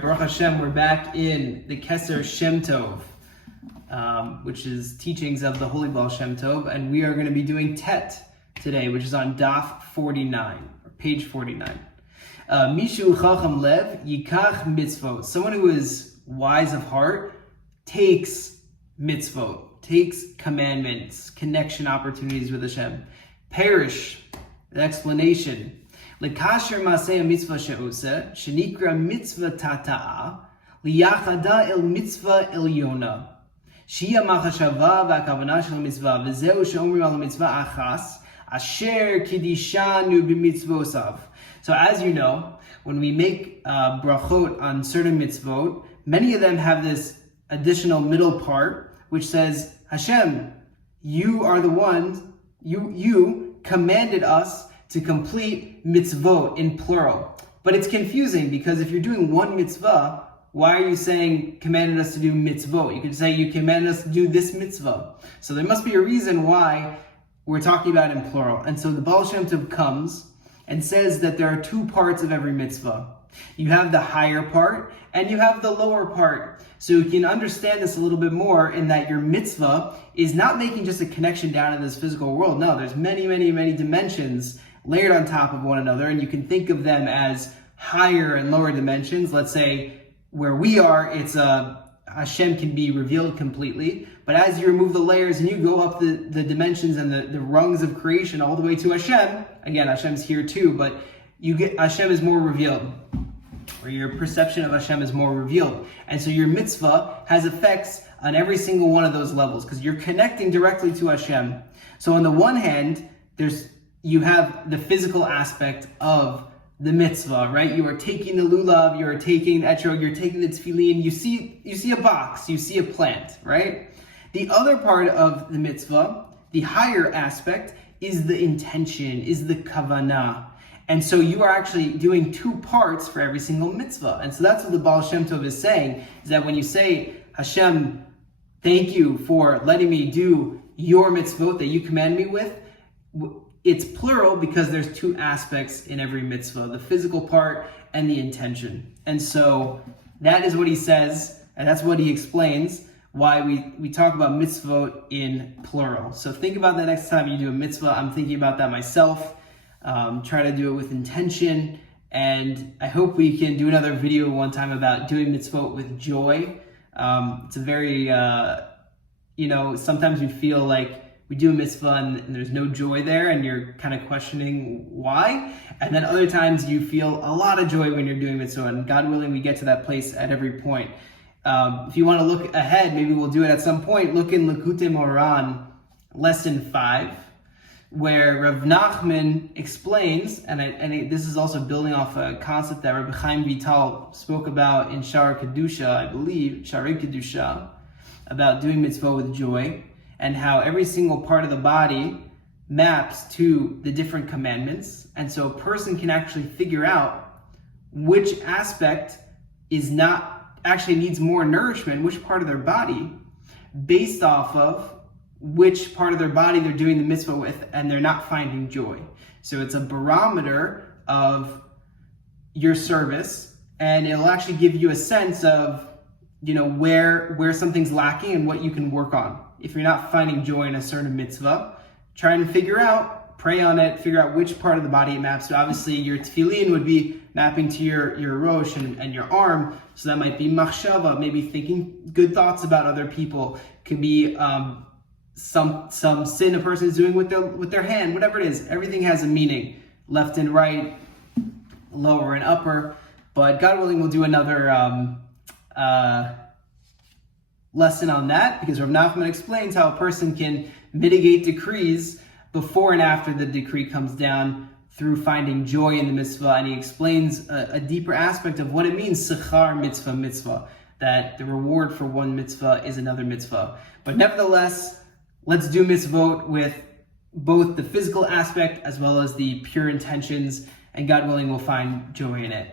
Baruch Hashem, we're back in the Keser Shem Tov, which is teachings of the Holy Baal Shem Tov, and we are going to be doing Tet today, which is on Daf 49, or page 49. Mishu Chacham Lev Yikach Mitzvot. Someone who is wise of heart takes mitzvot, takes commandments, connection opportunities with Hashem. Perish, the explanation. Lekasher maseh mitzvah she'oseh, shenikra mitzvah tata'a, liyachada el mitzvah elyona. Shia machashava v'akavana shel mitzvah, v'zeu she'omrim al mitzvah achas, asher kidishanu b'mitzvosav. So as you know, when we make brachot on certain mitzvot, many of them have this additional middle part, which says, Hashem, you are the one, you commanded us to complete mitzvot in plural. But it's confusing because if you're doing one mitzvah, why are you saying commanded us to do mitzvot? You could say you commanded us to do this mitzvah. So there must be a reason why we're talking about it in plural. And so the Baal Shem Tov comes and says that there are two parts of every mitzvah. You have the higher part and you have the lower part. So you can understand this a little bit more in that your mitzvah is not making just a connection down in this physical world. No, there's many dimensions layered on top of one another, and you can think of them as higher and lower dimensions. Let's say where we are, it's Hashem can be revealed completely, but as you remove the layers and you go up the dimensions and the rungs of creation all the way to Hashem, again, Hashem's here too, but you get Hashem is more revealed, or your perception of Hashem is more revealed. And so your mitzvah has effects on every single one of those levels because you're connecting directly to Hashem. So on the one hand, you have the physical aspect of the mitzvah, right? You are taking the lulav, you are taking the etrog, you're taking the tefillin, you see a box, you see a plant, right? The other part of the mitzvah, the higher aspect, is the intention, is the kavanah. And so you are actually doing two parts for every single mitzvah. And so that's what the Baal Shem Tov is saying, is that when you say, Hashem, thank you for letting me do your mitzvot that you command me with, it's plural because there's two aspects in every mitzvah, the physical part and the intention. And so that is what he says, and that's what he explains, why we talk about mitzvot in plural. So think about that next time you do a mitzvah. I'm thinking about that myself. Try to do it with intention, and I hope we can do another video one time about doing mitzvot with joy. It's a very, sometimes we feel like we do a mitzvah and there's no joy there and you're kind of questioning why. And then other times you feel a lot of joy when you're doing mitzvah, and God willing, we get to that place at every point. If you want to look ahead, maybe we'll do it at some point. Look in Likutei Moharan, lesson 5, where Rav Nachman explains, and this is also building off a concept that Rabbi Chaim Vital spoke about in Sha'ar Kedusha, I believe, Sha'arei Kedusha, about doing mitzvah with joy, and how every single part of the body maps to the different commandments. And so a person can actually figure out which aspect actually needs more nourishment, which part of their body, based off of which part of their body they're doing the mitzvah with, and they're not finding joy. So it's a barometer of your service, and it'll actually give you a sense of, where something's lacking and what you can work on. If you're not finding joy in a certain mitzvah, try and pray on it, figure out which part of the body it maps to. Obviously, your tefillin would be mapping to your rosh and your arm, so that might be machshava, maybe thinking good thoughts about other people. Could be some sin a person is doing with their hand, whatever it is. Everything has a meaning, left and right, lower and upper. But God willing, we'll do another lesson on that, because Rav Nachman explains how a person can mitigate decrees before and after the decree comes down through finding joy in the mitzvah, and he explains a deeper aspect of what it means, sechar mitzvah, that the reward for one mitzvah is another mitzvah. But nevertheless, let's do mitzvot with both the physical aspect as well as the pure intentions, and God willing, we'll find joy in it.